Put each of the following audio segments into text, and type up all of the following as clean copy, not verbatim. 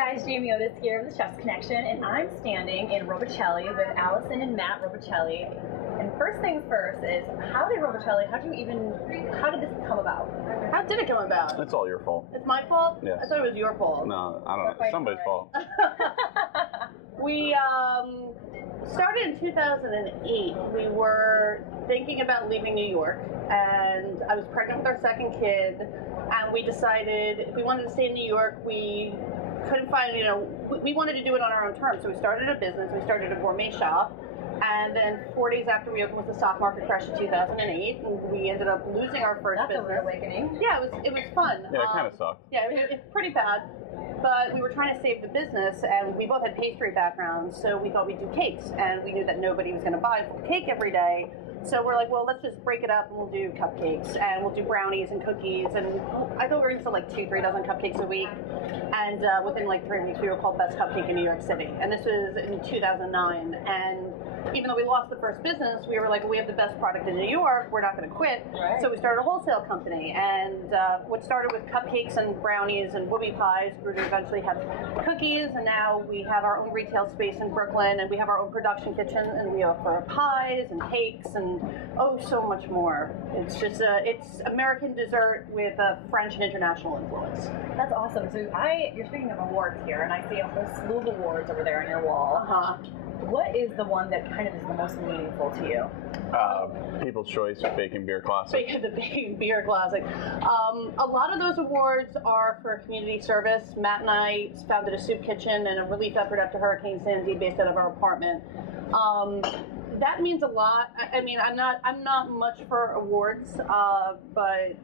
guys, Jamie Otis here with the Chef's Connection, and I'm standing in Robicelli with Allison and Matt Robicelli. And first things first is, how did this come about? How did it come about? It's all your fault. It's my fault? Yes. I thought it was your fault. No, I don't know. It's somebody's fault. We started in 2008. We were thinking about leaving New York, and I was pregnant with our second kid, and we decided if we wanted to stay in New York, we couldn't find, we wanted to do it on our own terms. So we started a business. We started a gourmet shop. And then 4 days after we opened was the stock market crash in 2008, and we ended up losing our first business. That's a rude awakening. Yeah, it was fun. Yeah, it kind of sucked. Yeah, it's pretty bad. But we were trying to save the business, and we both had pastry backgrounds, so we thought we'd do cakes, and we knew that nobody was going to buy a cake every day. So we're like, well, let's just break it up, and we'll do cupcakes, and we'll do brownies and cookies, and I thought we were going to sell like 2-3 dozen cupcakes a week, and within like 3 weeks, we were called Best Cupcake in New York City, and this was in 2009, and even though we lost the first business, we were like, we have the best product in New York, we're not going to quit. Right. So we started a wholesale company, and what started with cupcakes and brownies and whoopie pies grew to eventually have cookies, and now we have our own retail space in Brooklyn, and we have our own production kitchen, and we offer pies and cakes and so much more. It's just it's American dessert with a French and international influence. That's awesome. So you're speaking of awards here, and I see a whole slew of awards over there on your wall. What is the one that kind of is the most meaningful to you? People's Choice Bacon Beer Classic. The Bacon Beer Classic. A lot of those awards are for community service. Matt and I founded a soup kitchen and a relief effort after Hurricane Sandy based out of our apartment. That means a lot. I mean, I'm not much for awards, but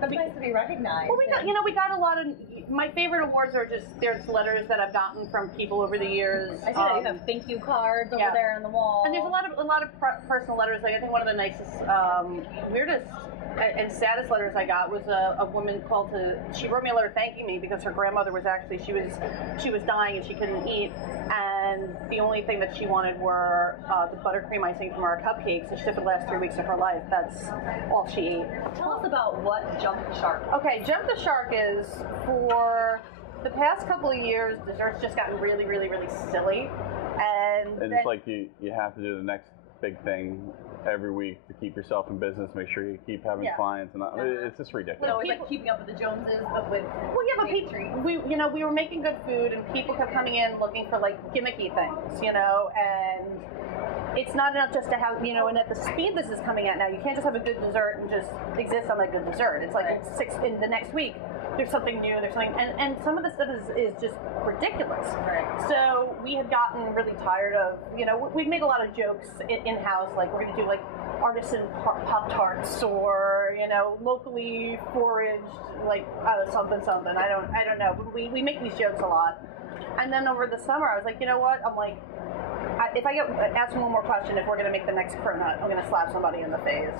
it's nice to be recognized. Well, we got a lot of. My favorite awards are there's letters that I've gotten from people over the years. I see that you have thank you cards over there on the wall. And there's a lot of personal letters. Like I think one of the nicest, weirdest and saddest letters I got was a woman she wrote me a letter thanking me because her grandmother was actually she was dying and she couldn't eat, and the only thing that she wanted were the buttercream icing from our cupcakes, and she said for the last 3 weeks of her life that's all she ate. Tell us about what Jump the Shark. Okay, Jump the Shark is for the past couple of years, dessert's just gotten really, really, really silly, and it's like you have to do the next big thing every week to keep yourself in business, make sure you keep having clients, and it's just ridiculous. So it's like keeping up with the Joneses, but with we were making good food, and people kept coming in looking for like gimmicky things, and it's not enough just to have, and at the speed this is coming at now, you can't just have a good dessert and just exist on that good dessert. It's like in the next week, there's something new, and some of the stuff is just ridiculous. Right. So we had gotten really tired of, we've made a lot of jokes in-house, like we're going to do like artisan Pop-Tarts or, locally foraged, like something. I don't know. But we make these jokes a lot. And then over the summer, I was like, you know what? I'm like, if I get asked one more question, if we're going to make the next cronut, I'm going to slap somebody in the face.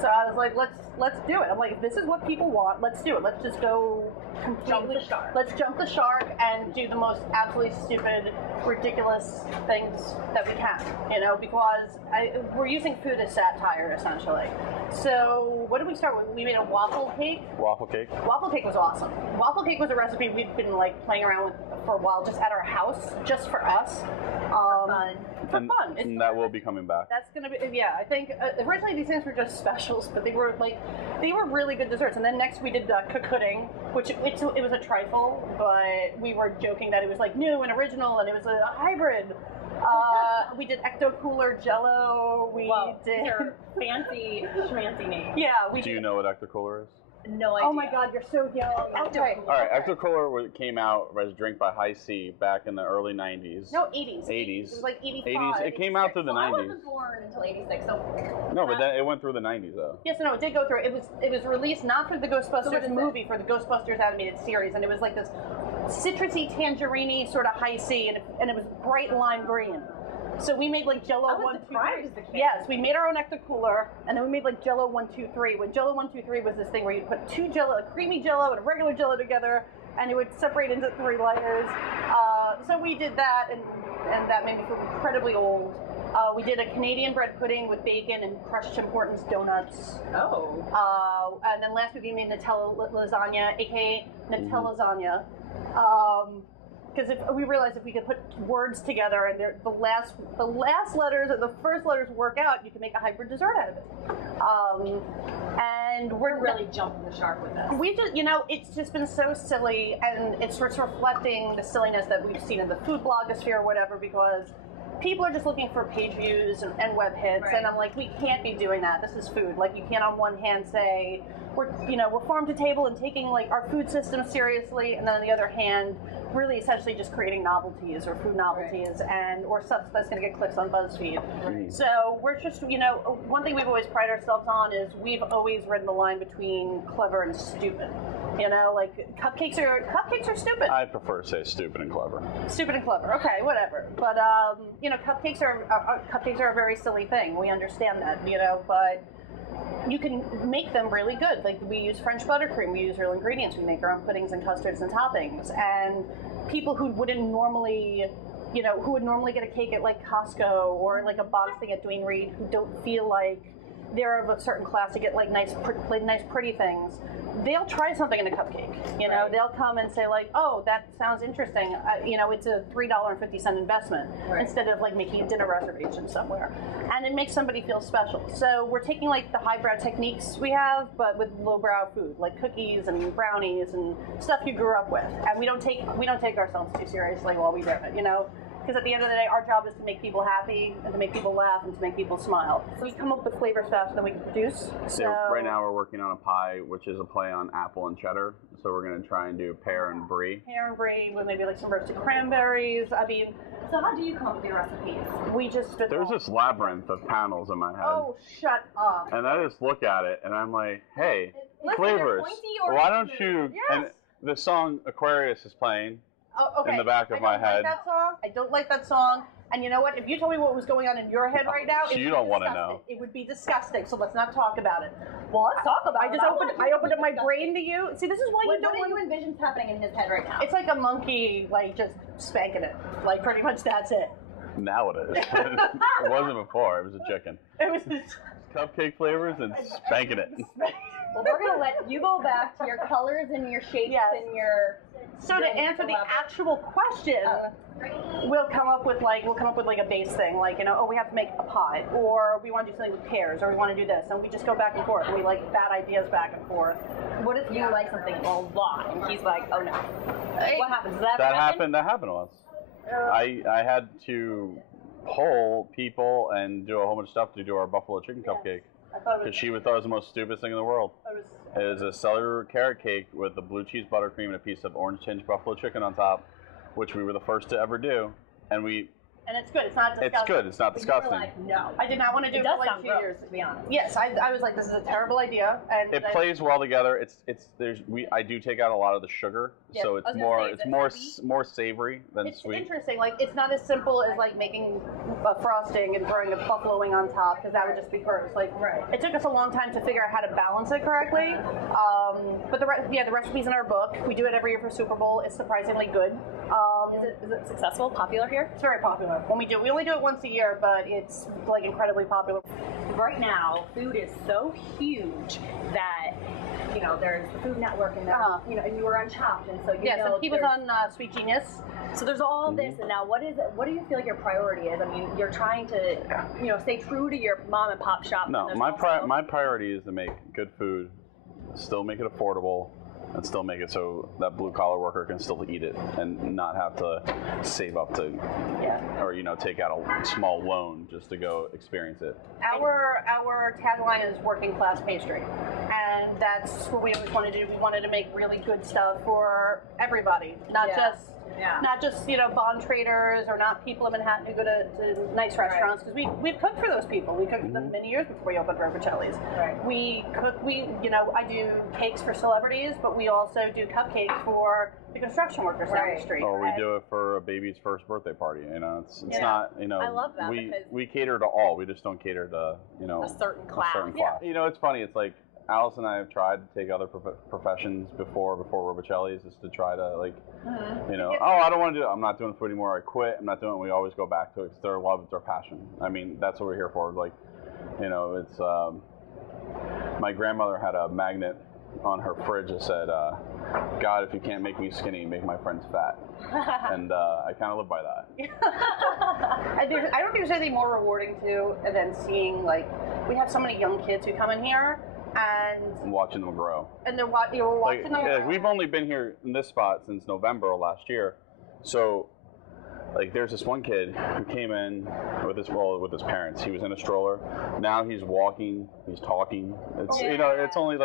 So I was like, let's do it. I'm like, if this is what people want, let's do it. Let's just go jump the shark. Let's jump the shark and do the most absolutely stupid, ridiculous things that we can, because we're using food as satire, essentially. So what did we start with? We made a waffle cake. Waffle cake? Waffle cake was awesome. Waffle cake was a recipe we've been playing around with for a while, just at our house, just for us. For fun. And that will be coming back. That's going to be, I think, originally these things were just specials, but they were really good desserts. And then next we did pudding, which it was a trifle, but we were joking that it was like new and original, and it was a hybrid. We did Ecto Cooler Jello. We did fancy schmancy names. Yeah. Do you know what Ecto Cooler is? No idea. Oh my God, you're so young. Okay. All right, Ecto Cooler came out as a drink by High C back in the early 90s. No, 80s. 80s. It was like 85. 80s. It came out through the 90s. I wasn't born until 86, so... No, but then it went through the 90s, though. Yes, no, it did go through. It was released not for the Ghostbusters movie, for the Ghostbusters animated series, and it was like this citrusy, tangerine sort of High C, and it was bright lime green. So we made like Jello 1, 2, 3. Yes, we made our own Ecto Cooler, and then we made like Jello 1, 2, 3. When Jello 1, 2, 3 was this thing where you put two Jello, a creamy Jello and a regular Jello together, and it would separate into 3 layers. So we did that, and that made me feel incredibly old. We did a Canadian bread pudding with bacon and crushed Tim Hortons donuts. Oh. And then last week we made Nutella lasagna, aka Nutella lasagna. because if we realized if we could put words together and the last letters or the first letters work out, you can make a hybrid dessert out of it. And we're really jumping the shark with this. We just, it's just been so silly, and it's reflecting the silliness that we've seen in the food blogosphere or whatever, because people are just looking for page views and web hits, and I'm like, we can't be doing that. This is food. Like, you can't on one hand say we're farm to table and taking like our food system seriously, and then on the other hand, really essentially just creating novelties or food novelties or stuff that's going to get clicks on BuzzFeed. Right. So we're just, one thing we've always prided ourselves on is we've always ridden the line between clever and stupid. Like cupcakes are stupid. I prefer to say stupid and clever. Stupid and clever. Okay, whatever. But cupcakes are a very silly thing. We understand that, but you can make them really good. Like, we use French buttercream, we use real ingredients, we make our own puddings and custards and toppings. And people who wouldn't normally, who would normally get a cake at like Costco or like a box thing at Duane Reade, who don't feel like they're of a certain class to get like nice pretty things, they'll try something in a cupcake. They'll come and say like, oh, that sounds interesting. It's a $3.50 investment instead of like making a dinner reservation somewhere, and it makes somebody feel special. So we're taking like the highbrow techniques we have, but with lowbrow food, like cookies and brownies and stuff you grew up with, and we don't take ourselves too seriously while we do it. Because at the end of the day, our job is to make people happy and to make people laugh and to make people smile. So we come up with flavors faster than we can produce. So right now we're working on a pie, which is a play on apple and cheddar. So we're going to try and do pear and brie. Pear and brie with maybe like some roasted cranberries. I mean, so how do you come up with your recipes? We just There's this labyrinth of panels in my head. Oh, shut up. And I just look at it and I'm like, hey, flavors. Why don't you? Yes. And the song Aquarius is playing. Oh, okay. In the back of my head. I don't like that song. And you know what? If you told me what was going on in your head right now, you don't want to know. It would be disgusting. So let's not talk about it. Well, let's talk about it. I opened up my brain to you. See, this is why you don't. What do you envision happening in his head right now? It's like a monkey, like just spanking it. Like pretty much that's it. Now it is. It wasn't before. It was a chicken. It was cupcake flavors and spanking it. Well, we're gonna let you go back to your colors and your shapes and your. So to answer the actual question, we'll come up with like a base thing, like we have to make a pie, or we want to do something with pears, or we want to do this, and we just go back and forth. We like bat ideas back and forth. What if you like something a lot, and he's like, oh no? What happens? Does that happen? That happened once. I had to poll people and do a whole bunch of stuff to do our buffalo chicken cupcake. Because she thought it was the most stupid thing in the world. It is a celery root carrot cake with a blue cheese buttercream and a piece of orange tinged buffalo chicken on top, which we were the first to ever do. And it's good. It's not disgusting. It's good. It's not disgusting. Like, no, I did not want to do it for like 2 years. To be honest. Yes, I was like, this is a terrible idea. And it plays well together. I do take out a lot of the sugar, so it's more savory than sweet. It's interesting. Like, it's not as simple as like making a frosting and throwing a buffalo wing on top, because that would just be gross. Like, it took us a long time to figure out how to balance it correctly. But the recipe's in our book. We do it every year for Super Bowl. It's surprisingly good. Is it successful? Popular here? It's very popular. We only do it once a year, but it's like incredibly popular. Right now, food is so huge that there's the Food Network, and and you were on Chopped, and so so he was on Sweet Genius. So there's all this, and now what do you feel like your priority is? I mean, you're trying to stay true to your mom and pop shop. No, my priority is to make good food, still make it affordable, and still make it so that blue collar worker can still eat it and not have to save up to, or take out a small loan just to go experience it. Our tagline is working class pastry, and that's what we always wanted to do. We wanted to make really good stuff for everybody, not just bond traders or not people in Manhattan who go to nice restaurants, because we've cooked for those people. We cooked for them many years before we opened Robicellis. We cook. I do cakes for celebrities, but we also do cupcakes for the construction workers down the street. Or we do it for a baby's first birthday party. It's not. I love that we cater to all. We just don't cater to a certain class. It's funny. It's like Allison and I have tried to take other professions before Robicellis, just to try to I don't want to do it. I'm not doing food anymore. I quit. I'm not doing it. We always go back to it. It's their love. It's their passion. I mean, that's what we're here for. Like, it's my grandmother had a magnet on her fridge that said, God, if you can't make me skinny, make my friends fat. And I kind of live by that. I don't think there's anything more rewarding too than seeing, like, we have so many young kids who come in here and watching them grow. And we're watching them grow. We've only been here in this spot since November of last year. So, like, there's this one kid who came in with his parents. He was in a stroller. Now he's walking. He's talking. It's it's only.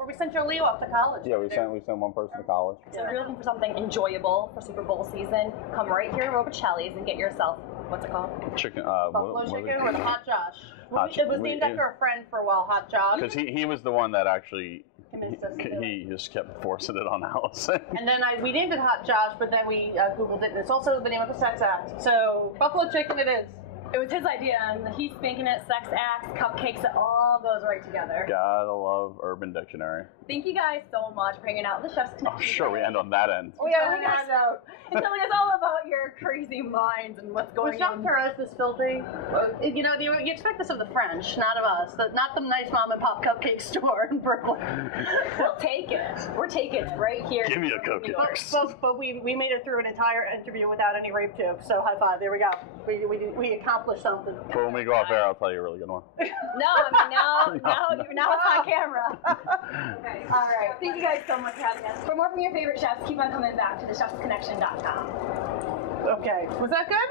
Or we sent Jolie off to college. Yeah, we sent one person to college. So if you're looking for something enjoyable for Super Bowl season, come right here to Robicelli's and get yourself, what's it called? Chicken. Buffalo chicken or the Hot Josh. It was named after a friend for a while, Hot Josh. Because he was the one that actually. Convinced us to He just kept forcing it on Allison. And then we named it Hot Josh, but then we Googled it, and it's also the name of the sex act. So Buffalo chicken it is. It was his idea, and he's thinking it, sex acts, cupcakes, it all goes right together. Gotta love Urban Dictionary. Thank you guys so much for hanging out with the Chef's Connection. Oh, sure, we end on that end. Oh, yeah, we got out. And telling us all about your crazy minds and what's going on. Was Jean this filthy? You know, you expect this of the French, not of us. Not the nice mom and pop cupcake store in Brooklyn. We'll take it. We're taking it right here. Give me a cupcake. But we made it through an entire interview without any rape jokes, so high five. There we go. We accomplished something. But when we go off air, I'll tell you a really good one. No, I mean, now it's on camera. Okay. All right. Thank you guys so much for having us. For more from your favorite chefs, keep on coming back to thechefsconnection.com. Okay. Was that good?